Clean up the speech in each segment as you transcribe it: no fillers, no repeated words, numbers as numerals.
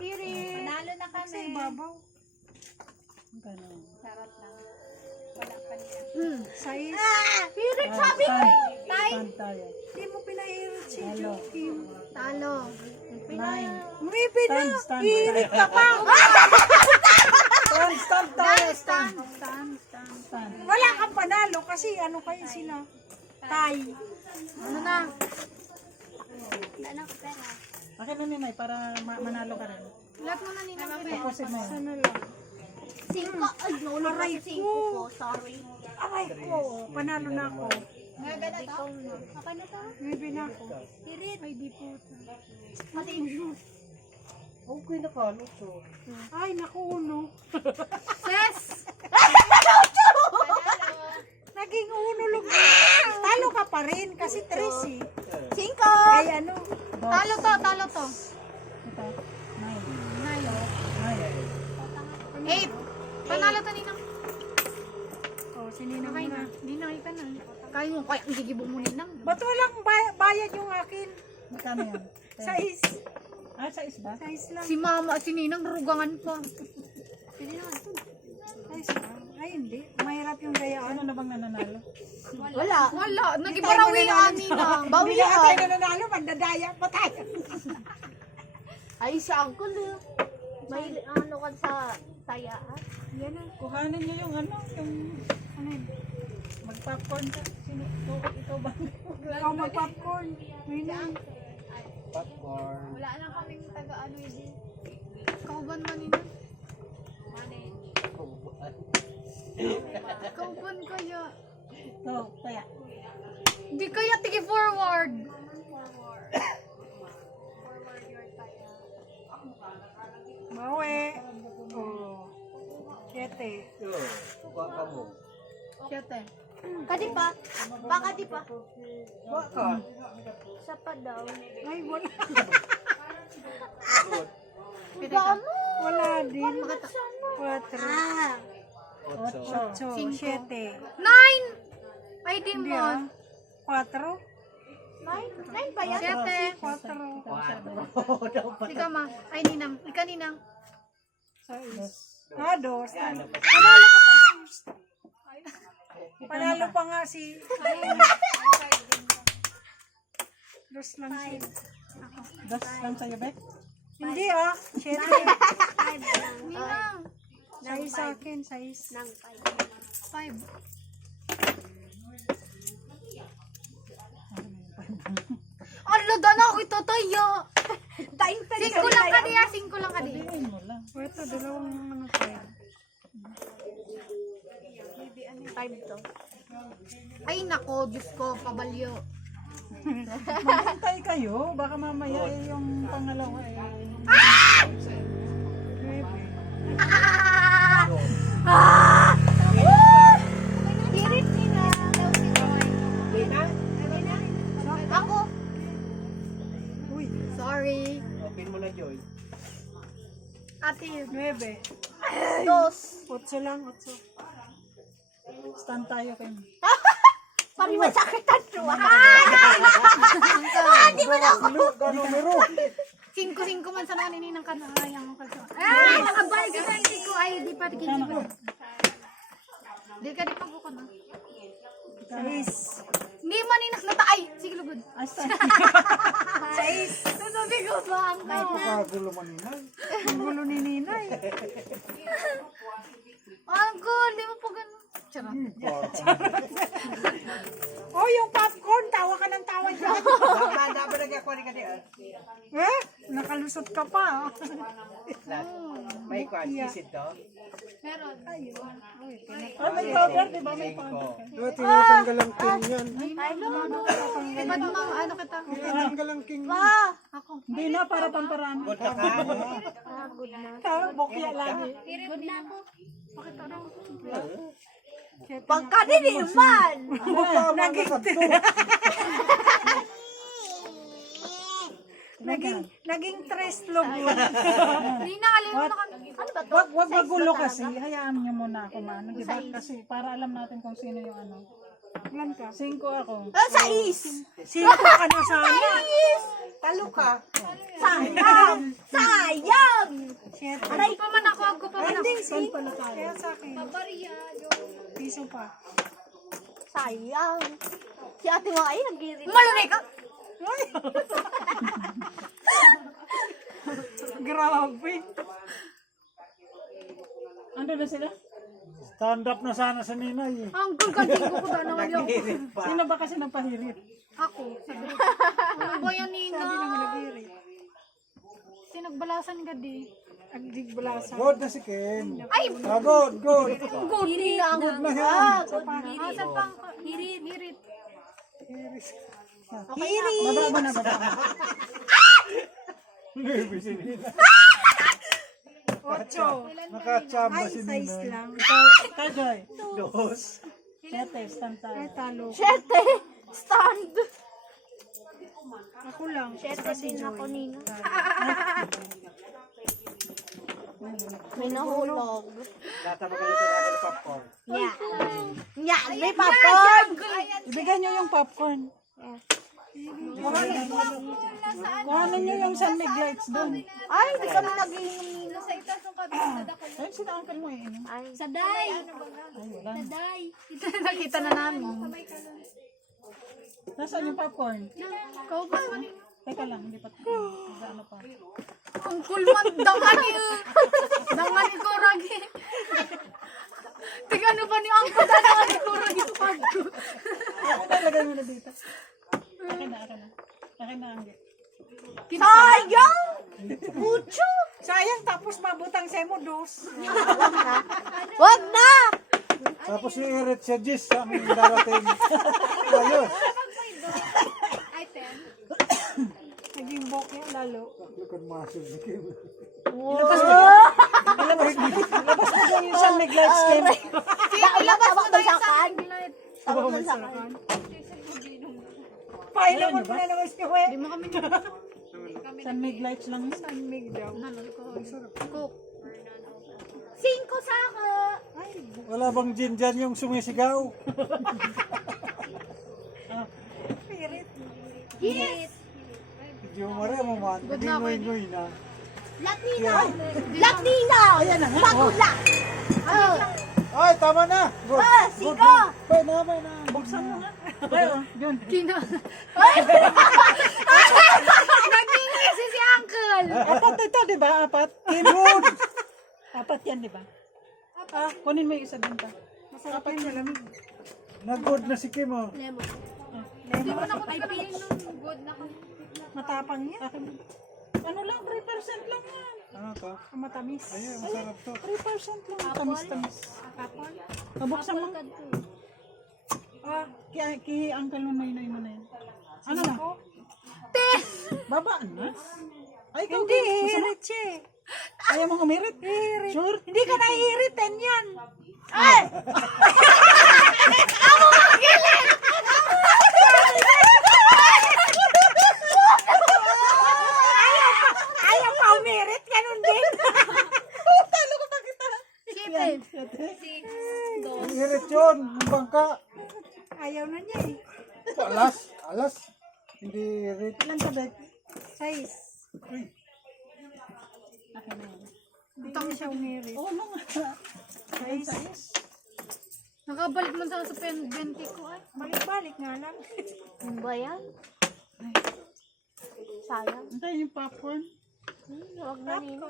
Irit. Panalo na kami. Sa ibabaw. Ganun. Charot lang. Wala pa niya. Sais. Irit, sabi ko. Tay. Stand tayo. Hindi mo pinairit si Talo. Joaquin. Talo. Nine. Maybe na. Stand. Irit ka pa. Stand tayo. Stand. Stand. Wala kang panalo kasi ano kayo sila. Tay. Ano na? Ano ko pera? Akin na ninay para manalo ka rin. Lahat mo na nila. Tapusin mo yan. Sana lang. 5. Ay, naulog Aray kasi 5 ko. ko. Sorry. Aray ko. Panalo na ako. Nga gana to? Okay na to? Maybe na ako. Irit. Ay, di po. Pati yung juice. Okay na ka, no? So, Ay, naku, uno. Ses! Naging uno lang. Talo ka pa rin kasi 3 eh. 5. Ay, ano. Talo to, talo to. Ito. Nine. 9. Nine. 8. Panalo to ninang. Oh, sininang Okay mo na. na. Hindi na kita na. Kaya mo, kaya ang gigibo mo ninang. Ba't walang bayad yung akin? Magkano yan? Sais. Sa isba? Sais lang. Si mama, si ninang rugangan pa. Sais lang. Ay, hindi. Mahirap yung gayaan. Ano na bang nananalo? Wala. Wala, nagibarawi ang ninang. Hindi na tayo nananalo. Mandadaya pa tayo. Ay, sa uncle eh. May ano ka sa tayaan? Yan na. Kuhanin niyo yung ano, yung Ano yun? mag-popcorn ka. Sino? Ikaw ba? Ikaw mag-popcorn. May na. popcorn. Wala na kaming taga-ano yun. Kauban ba ninang? Kauban kaya. So, kaya. Hindi kaya tigi forward. Bawi. Oh. 7. Kuha ka mo. Siyete. Kadi pa. Baka di pa. Kuha ka. Sa pa daw. Ay, wala. Baka mo. Wala din. 4. Ah. 8. 8. 7. 9! Ay, di Hindi mo. ah. 4. 9 pa yan. Siyete. 4. Ika ma. Ay, ninang. Ika ninang. 6. Ah, 2. Panalo ka pa, James. Panalo pa nga si... Dos lang siya. Das lang sa'yo, Bek? Hindi ah. 7. Ninang. 6 sa akin. 6. Nang 5. Ala, dana ako itataya. 5 lang kadi ya. 5 lang kadi. Sabihin mo lang. Ito, dalawang ano tayo. 5 to. Ay, nako. Diyos ko. Pabalyo. Maghintay kayo. Baka mamaya yung pangalawa Irit nila. Ako. Uy, Sorry. Open mo na, Joy. Ate. 9. 2. 8 lang, 8. Stand tayo kayo. Pari masakit ang tuwa. Di ba na ako? Numero. 5 man sa mga nininang kanayang kalso. Ay, nakabalik ka hindi ko. Ay, di pa tikin ko. Di ka di pa ko na. 6. Hindi maninak na taay. Sige, lugod. Ah, stand. 6. Sabi ko ba ang Nakagulo mo nila. Ang gulo ni Ninay. Uncle, di mo po ganun. Charot. Oh, yung popcorn. Tawa ka ng tawa dyan. Dapat nag-ako rin ka diyan. Eh? Nakalusot ka pa. May kwan, isid to. Meron. Ah, may powder, di ba? May powder. Tinatanggal ang king yan. Ba't mga ano kita? Tinatanggal ang king. Ako. Hindi na, para pamparaan. Punta ka. Tawa, bukya lagi. Good na ako. Bakit ano? Pagkadiniman. Naging tres lubod. Nina, alin mo na kami. Ano ba to? Wag magulo kasi. Hayaan niyo muna ako maano, di ba? Kasi para alam natin kung sino yung ano. Ilan ka? 5 ako. Sa is. 5 ka na sana. Talo ka. Sayang. Sayang. Hindi, kaya sa akin. Piso pa. Sayang. Si ate mga ay nag-irit. Malunay ka? Grabe. Ando na sila? Stand up na sana sa ninay. Uncle, kanting ko na naman yung Nag-irit pa. Sino ba kasi nagpahirit? ako. Ano ba yan, Nina? Sinagbalasan ka di. Agdig balasan. Good na si Ken. Ay! Good, good. Hindi na ang Good na yan. Asan pang hirit, hirit. Baba ba na baba? Ocho. Nakachamba Ay, si size ninay. lang. Ikaw, Joy. Dos. Siyete, stand Ay, tayo. talo. Siyete. Stand. Ako lang. Siyete din ako, Nina. May nahulog. Lata mo kayo ng popcorn. Nya. Nya, may popcorn. Ibigay niyo yung popcorn. Kuhanin niyo yung San Mig lights doon. Ay, hindi kami nag-iinom, Nina. Ayun, sila uncle mo eh. Ay, Saday! Ay, wala. Saday! Nakita na namin. Nasaan yung popcorn? Ikaw ba? Teka lang, hindi pa. Ano pa? Ang kulman, dangan ko ragi. Tiga ano ba ni Uncle dangan ko ragi sa pagko. Ako na, lagay mo na dito. Akin na, akin na. Akin na, Angge. sayang! Pucho! Sayang, tapos mabutang sa mo, dos. Wag na! Tapos si Erit siya Jis sa aming darating. Ayos. Naging bokeh lalo. Lukan masuk si Kim. Labas mo doon yung San Mig lights, Kim. Ilabas mo na sa kan. Tawag mo sa kan. Pailamon mo na naman si Kwe. Di mo kami San Mig lights lang yun. San Mig daw. cook. 5 sa ako. Wala bang gin dyan yung sumisigaw? Yes! Hindi mo mara mo man. Hindi ngoy-ngoy na. Latina! Latina! Ayan na. Magula! Ay, tama na. Good. Ah, sigo! Bay na, bay na. Buksan mo nga. Pero, yun. Nag-English si Uncle. Apat ito, di ba? Apat. Good. Apat yan, di ba? Kunin mo yung isa din pa. Masarap yan, malamig. Nag-good na si Kim, oh. Di mo na ko pipiling ng good na kami. Matapang yan. Ano lang, 3% lang yan. Ano to? Ang matamis. Ayun, masarap to. 3% lang. Tamis-tamis. Pabuksan mo. Kaya Uncle mo na yun na yun. Ano na? Babaan na? Ay, ikaw. Hindi, hirit siya eh. Ayaw mong umirit? Sure? Hindi ka nahihiritan yan. Ayaw pa umirit, ganun din. Irit yun. Yung bangka. Ayaw na niya eh. Alas. Alas. Hindi irit. Ilan ka, Bek? Size. Hindi siya umirit. Oo, no nga. Size. Nakabalik man sa benti ko ay. Balik-balik nga lang. Ano ba yan? Sayang. Antay yung popcorn. Huwag na, Nina.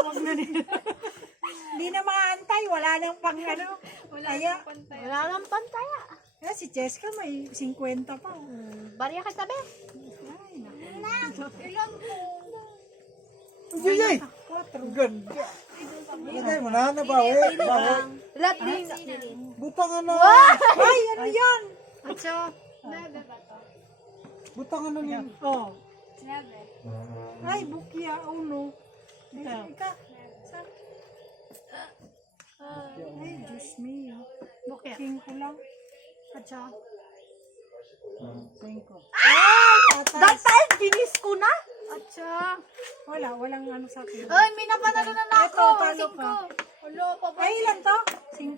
Huwag na din. Hindi na maantay. Wala nang pang ano. Kaya, Wala nang pantaya. si Cheska may 50 pa. Bariya ka tabi. Yay! Ganda. Lagay mo na, nabawi. Bawi. Latina. Butang ano. Ay, ano yan? Atso. Butang ano yan. Oh. Ay, bukya. Oh no. Ika. Ay, Diyos me. Bukya. King ko lang. Atso. 5. That time, ginis ko na. Atso. Walang ano sa akin. Ay, may napanalo na na ako. Ito, talo ka. Ulo, Ay, ilan to? 5?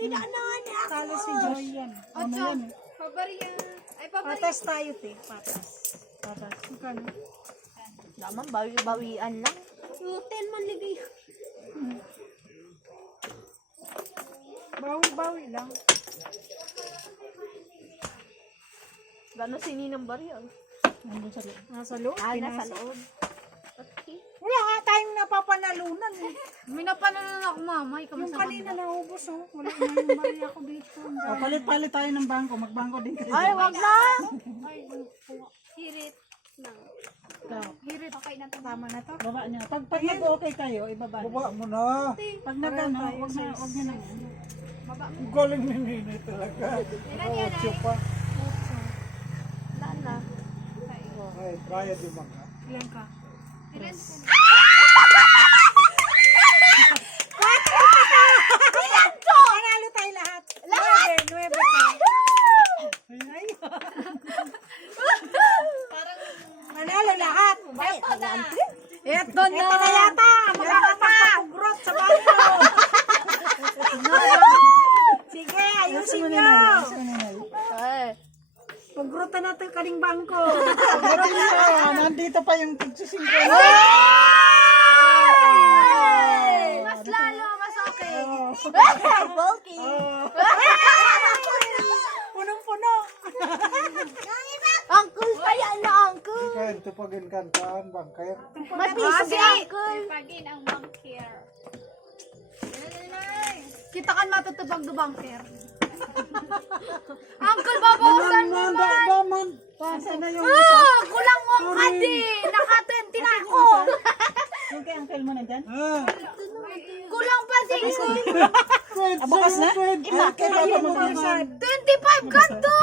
Tidak na nga ako. Talo si Joy yan. Atso. Pabariya. Ay, pabariya. Patas tayo, te. Patas. Patas. Ika na. Naman, bawi-bawian lang. Hotel man ligay. Bawi-bawi lang. Gano'n si Ninang Baryo? Nandun sa loob. Nasa loob. Nasa pinasok. loob. Okay. Wala nga tayong napapanalunan eh. May napanalan ako, mama. Ikaw Yung masama. kanina naubos oh. Wala na yung bari ako dito. O, palit-palit tayo ng bangko. Magbangko din kayo. Ay, wag na! Hirit. Ikaw, Hirit. Okay na to. Tama na to. baba niya. Pag nag-okay kayo, ibaba niyo. Baba mo na. Pag nag-ano, huwag niyo na. Ang galing ni Ninay talaga. Ocho pa. Wala na. Ay, bayad yung mga. Ilan ka? Panalo tayo lahat. Nuebe ka. Ay. Panalo lahat. Eto na. Ito na yata. Makakapagpapugrot sa bangko. Sige, ayusin nyo. Ay. Pugrotan natin kaning bangko. Nandito pa yung tigsisingko. Mas lalo, mas okay. Bulky. Punong-puno. Uncle, kaya na, Uncle. Kaya ito pagin kantaan, bangkay. Mabisi si Uncle. Pagin ang banker. Kita kan matutubag do banker. Uncle, babawasan mo man. Daman. Saan na yung Kulang mo ka di. Naka-20 na ako. yung kay uncle mo nandyan? Ah, Kulang pa 6. Bukas na? Kaya ba mo naman? 25 ka to.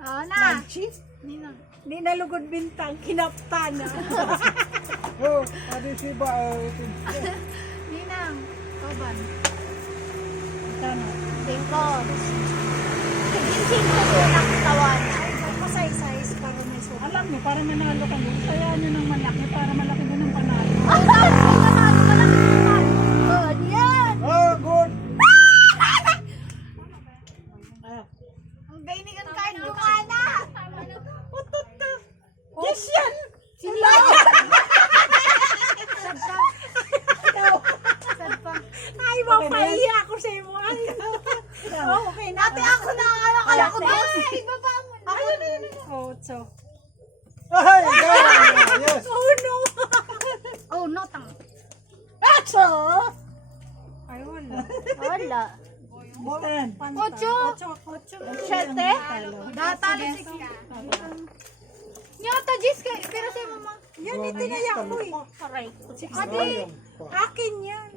Oh na. Di nalugod bintang, kinapta na. oh, adi si ba? Ninang. Kaban. Tama. Cinco. Cinco po ng katawan. Masay-size para may suka. Alam niyo, para manalo kayo, kaya niyo ng malaki para malaki din ang panalo. Good, yan. Ah, good. Ang gainigan kahit bukana. Yes, yan! Sila. Ay, mapahiya ako sa iyo. Ay, okay na. Ate ako na kaya ko doon. Iba pa mo. Ocho. Ay, yes. Oh, no. Oh, no tang. Ay, wala. Wala. Ten. Ocho. Ocho. Siyete. Datali si Nyata Jis kay pero si mama. Yan, itinaya ko eh. Aray. Sayang pa. Akin yan.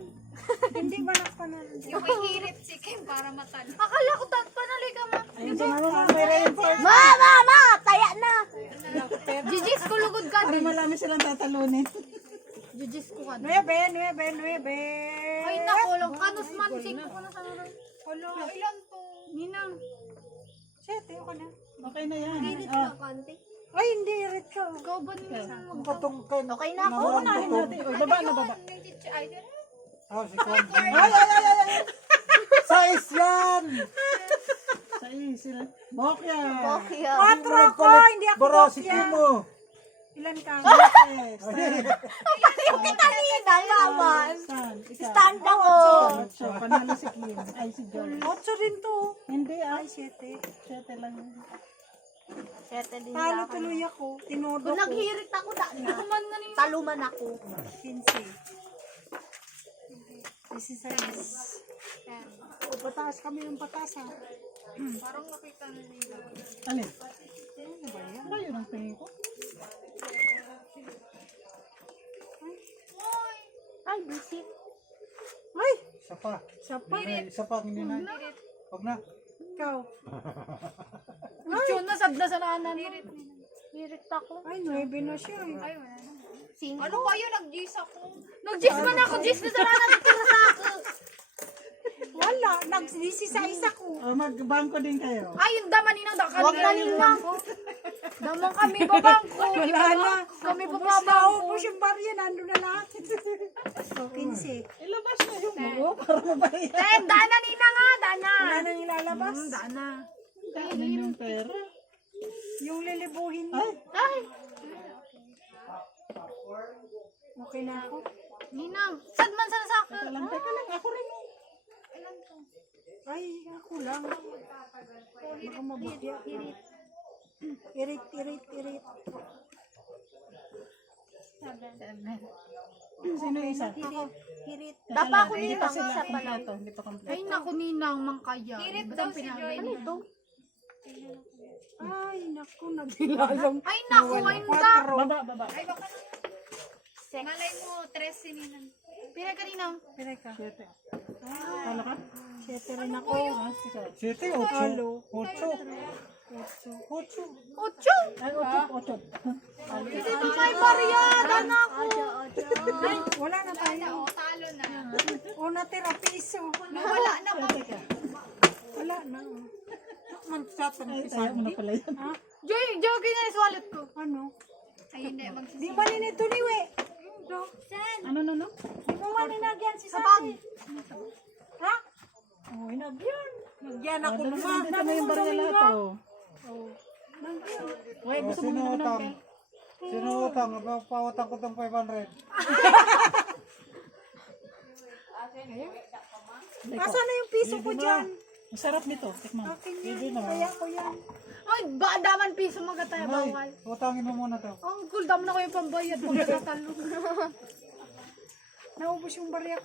Hindi ba napanalo? Yung ihirit si Kim para matan. Akala ko tat panali ka ma. Ayun sa mama, may reinforce. Mama, taya na. Jijis ko lugod ka Para din. marami silang tatalunin. Jijis ko ka. Nuebe. Ay nakulong kanus man sing ko na sa naran. Hala, ilan to? Ninang. Siyete, ako na. Okay na yan. Konti. Ay, hindi, red ka. Ikaw ba ninang? Ang katungkan. Okay na ako. Unahin natin. Uy, baba na baba. Ah, si Kwan. Ay. Size yan. Sa sila. Bokya. Okay. Quatro ko, hindi ako Barasiki bokya. mo. Ilan ka? Yung kanina naman. Stan. Ikaw. Stand ako. Ocho. Panalo si Kim. Ay, si George. Ocho rin to. Hindi ah. Ay, siyete. Siyete lang yun. Siyete din Talo na ako. tuloy ako. Tinodo Kung ko. naghirit ako na. Kuman nga ninang. Taluman ako. 15. 16. O, pataas kami ng patas ha. Parang nakita na nila. Alin? Ano yun ang tingin ko? Ay, busy. Ay, Isa pa. siya pa. Isa pa, hindi na. Huwag na. Ikaw. Yun na sabda sa nanan. Hirit ako. Ay, 9 na siya eh. Ay, wala na. Cinco. Ano kayo nag-jis ako? Nag-jis man ako, jis na sa nanan tira sa ako. Wala, nagsisa-isa ko. Magbangko din kayo. Ay, yung daman ninang da Huwag na ninang. Daman kami babangko. Wala na. Kami Ubus babangko. yung barya, nandun na lahat. So, 15. Ilabas na yung buo para mabait. Dana ninang nga, dana. Wala nang ilalabas. Dana. Ano yung pera? Yung lilibuhin mo. Ay, Ay, Okay na ako. Ninang, sad man sana sa akin. Teka lang, ako rin. Ay, ako lang. Baka mabutya. Irit. Sino yung isa? Hirit. Dapat ako Hindi nila pa sa sila pala. kompleto. Hindi pa kompleto. Ay, naku, Ninang, mangkaya. Hirit Ba't daw ang si pinag- Joy. Ano ito? Ay, naku, nagdilalang. Ay, naku, ay, na. Baba. Ay, baka malay mo, 3 si Ninang. Pira ka, Ninang. Pere ka. Siyete. Talo ka? 7 rin ako. Ah, sige. 7, 8. 8. Ocho! Ay, ocho. Kasi mga Maria, dana ako. Ay, wala na tayo. O, talo na. O, natira piso. Nawala na ba? Wala na. Magsatan Ay, tayo mo na pala yan. Joy, kaya yung wallet ko. Ano? Ay, hindi. Di ba nito ni We? Ano? Di ba maninagyan si Sa Sati? bag. Ha? Oh, inagyan. Nagyan ako Dito naman. na yung barya lahat, oh. Uy, gusto mo Sino na utang? ng Sino utang? Pautang ko itong 500. Asan na yung piso ko dyan? Ang sarap nito, tikman. Akin yan. Kaya ko yan. Ay, ba, daman piso magatay, Nay, bawal. utangin mo muna to. Ang cool, dam na ko yung pambayad. Pagkatalo. Naubos yung barya ko.